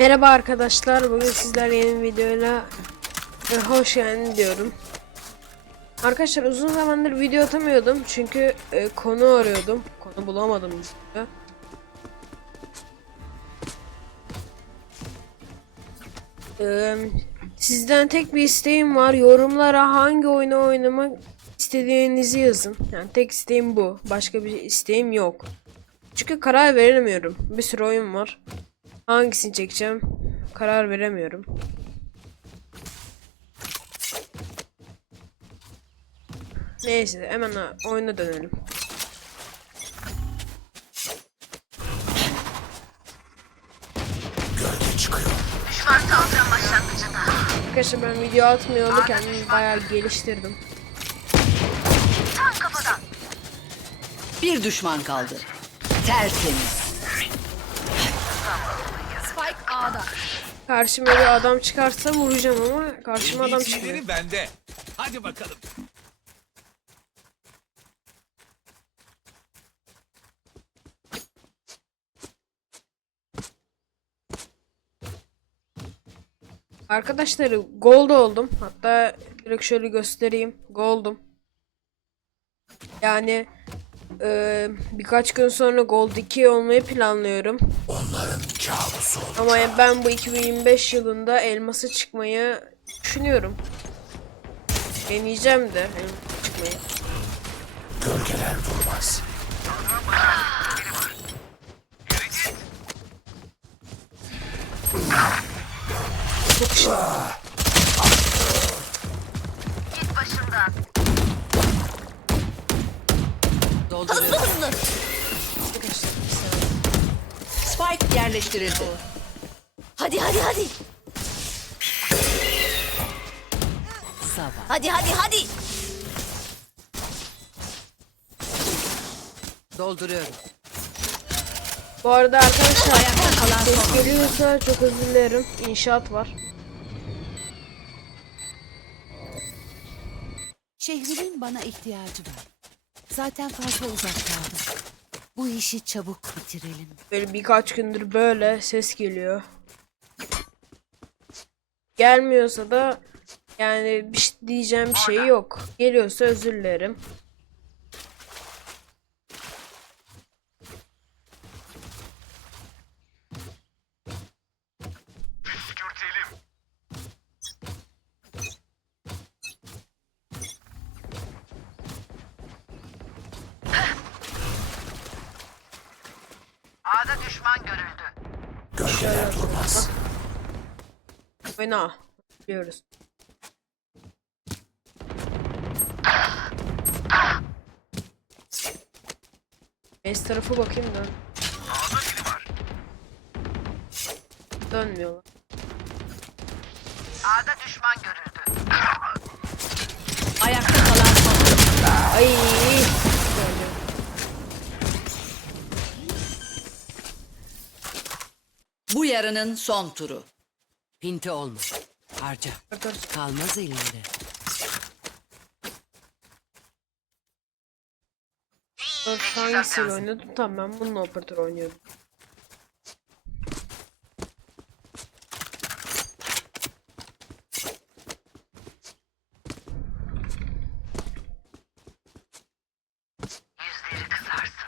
Merhaba arkadaşlar. Bugün sizlerle yeni bir videoyla e, hoş geldin diyorum. Arkadaşlar uzun zamandır video atamıyordum çünkü e, konu arıyordum. Konu bulamadım türlü. E, sizden tek bir isteğim var. Yorumlara hangi oyunu oynamak istediğinizi yazın. Yani tek isteğim bu. Başka bir isteğim yok. Çünkü karar veremiyorum. Bir sürü oyun var. Hangisini çekeceğim? Karar veremiyorum. Neyse hemen oyuna dönelim. Arkadaşlar ben video atmıyorum kendimi bayağı geliştirdim. Bir düşman kaldı. Tertemiz. Karşıma bir adam çıkarsa vuracağım ama karşıma adam çıkmıyor. Bende. Hadi bakalım. Arkadaşlar gold oldum. Hatta direkt şöyle göstereyim. Gold'um. Yani e, birkaç gün sonra gold 2 olmayı planlıyorum. Onların kabusu. Ama ya ben bu 2025 yılında elması çıkmayı düşünüyorum. Deneyeceğim de elması çıkmayı. Gölgeler durmaz. Yerleştirildi. Hadi hadi hadi. Hadi hadi hadi. Dolduruyorum. Bu arada arkadaşlar Ayakta kalan ses son. geliyorsa çok özür dilerim. İnşaat var. Şehrimin bana ihtiyacı var. Zaten fazla uzak kaldım. Bu işi çabuk bitirelim. Böyle birkaç gündür böyle ses geliyor. Gelmiyorsa da yani bir şey diyeceğim bir şey yok. Geliyorsa özür dilerim. A'da düşman görüldü. Gölgeler durmaz. Oyna. Biliyoruz. Base tarafı bakayım dön. Dönmüyorlar. A'da düşman görüldü. Ayakta kalan son. Ay. Bu yarının son turu. Pinti olma. Harca. Kalmaz elinde. Dur, hangisiyle oynuyordum? Tamam ben bununla operatör oynuyorum.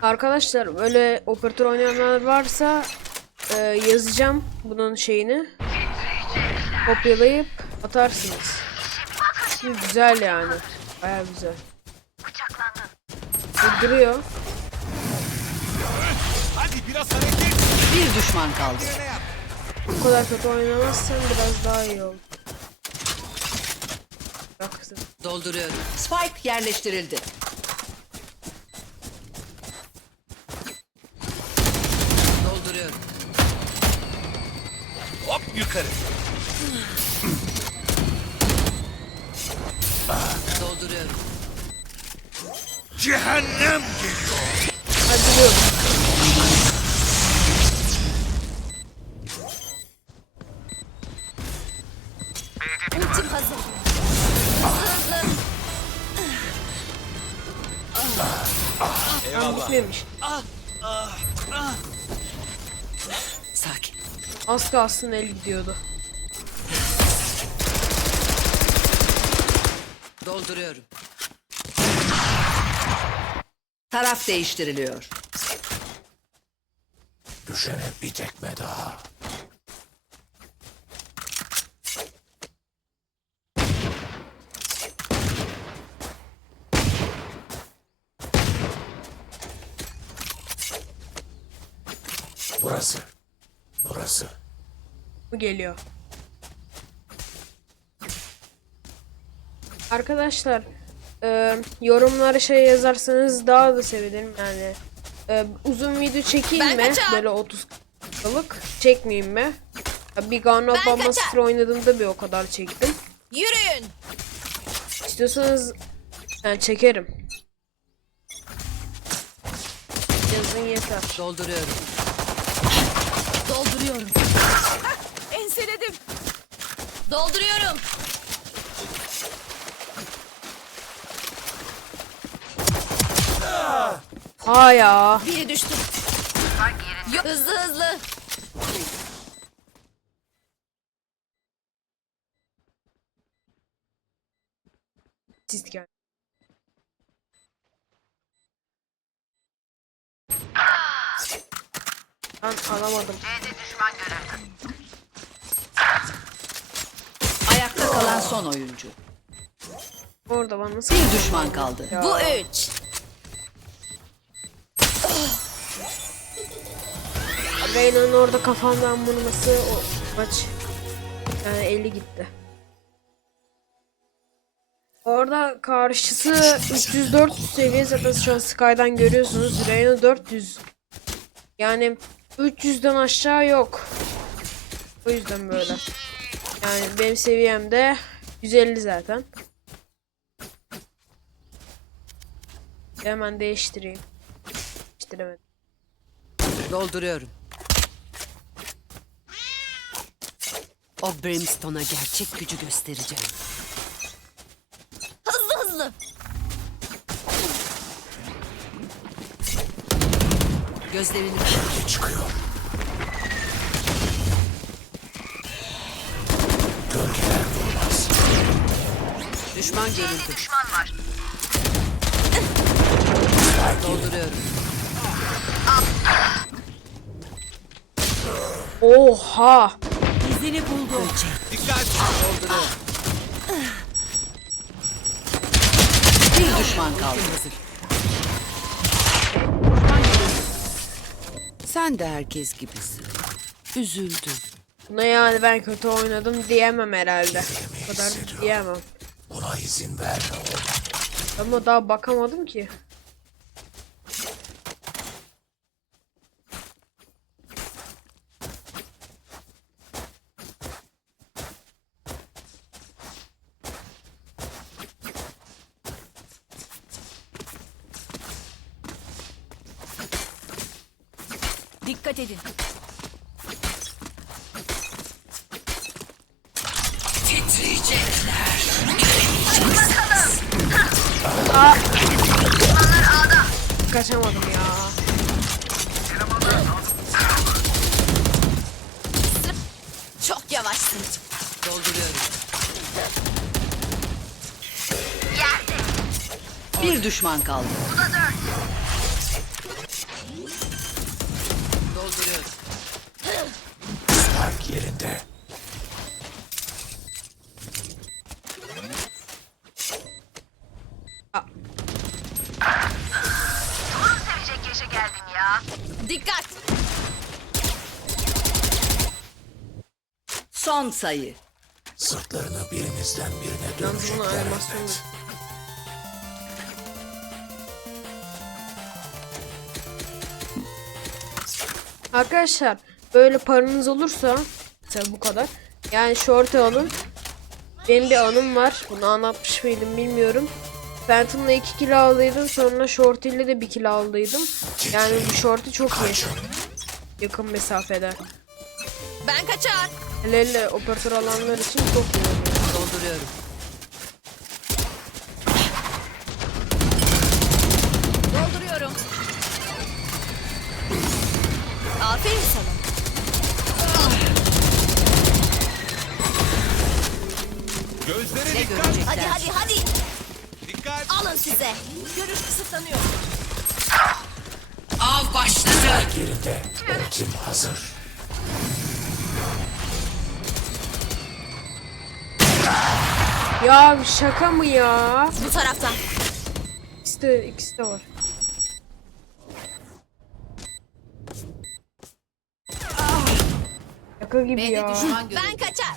Arkadaşlar böyle operatör oynayanlar varsa e, yazacağım bunun şeyini. Kopyalayıp atarsınız. Şimdi güzel yani. Baya güzel. Öldürüyor. Hadi biraz hareket. Bir düşman kaldı. Bu kadar kötü oynamazsan biraz daha iyi olur. Dolduruyorum. Spike yerleştirildi. Dolduruyorum. Hop yukarı. Dolduruyorum. Cehennem geliyor. Hadi biliyorum. Ultim hazır. Tam Eyvallah. gitmemiş. Sakin. Az kalsın el gidiyordu. Dolduruyorum. Taraf değiştiriliyor. Düşene bir tekme daha. Burası. Burası. Bu geliyor. Arkadaşlar e, yorumlara şey yazarsanız daha da sevinirim yani. E, uzun video çekeyim Ben mi? kaçar. Böyle 30 dakikalık. Çekmeyeyim mi? Bir Gun of. 0 oynadığımda bir o kadar çektim. Yürüyün. İstiyorsanız ben çekerim. Yazın yeter. Dolduruyorum. Dolduruyorum. Enseledim. Dolduruyorum. Ha ya. Biri düştü. Yo- Hızlı hızlı. Siz gel. Ben alamadım. Ayakta kalan son oyuncu. Orada bana nasıl Bir düşman kaldı. Ya. Bu üç. Reyna'nın orada kafamdan vurması o maç yani eli gitti. Orada karşısı 304 seviye zaten şu an Sky'dan görüyorsunuz. Reyna 400. Yani 300'den aşağı yok. O yüzden böyle. Yani benim seviyem de 150 zaten. Hemen değiştireyim. Değiştiremedim. Dolduruyorum. O Brimstone'a gerçek gücü göstereceğim. Gözlerini Çıkıyor. Gölgeler durmaz. düşman görüldü. Düşman var. Dolduruyorum. Oha! İzini buldu. Dikkat. Bir düşman kaldı. Sen de herkes gibisin. Üzüldüm. Buna yani ben kötü oynadım diyemem herhalde. O kadar diyemem. Buna izin oğlum. Ama daha bakamadım ki. Dikkat edin. Kaçamadım ya. Çok yavaşsın. Dolduruyorum. Bir düşman kaldı. Dolduruyorum. Geldim ya. Dikkat. Son sayı. Sırtlarını birimizden birine dönecekler elbet. Arkadaşlar böyle paranız olursa mesela bu kadar. Yani short alın. Benim bir anım var. Bunu anlatmış mıydım bilmiyorum. Phantom'la 2 kilo aldıydım. Sonra short ile de 1 kilo aldıydım. Yani bu short'u çok iyi. Yakın mesafede. Ben kaçar. Hele hele operatör alanlar için çok iyi. Dolduruyorum. Yerinde. Ultim hazır. Ya şaka mı ya? Bu taraftan. İkisi de, ikisi de var. Şaka gibi B'de ya. düşman görüldü. Ben kaçar.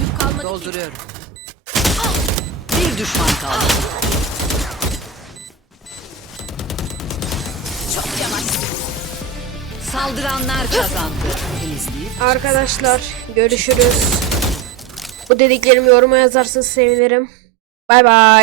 Yük kalmadı ki. Dolduruyorum. Bir düşman kaldı. Saldıranlar kazandı. Arkadaşlar görüşürüz. Bu dediklerimi yoruma yazarsanız sevinirim. Bay bay.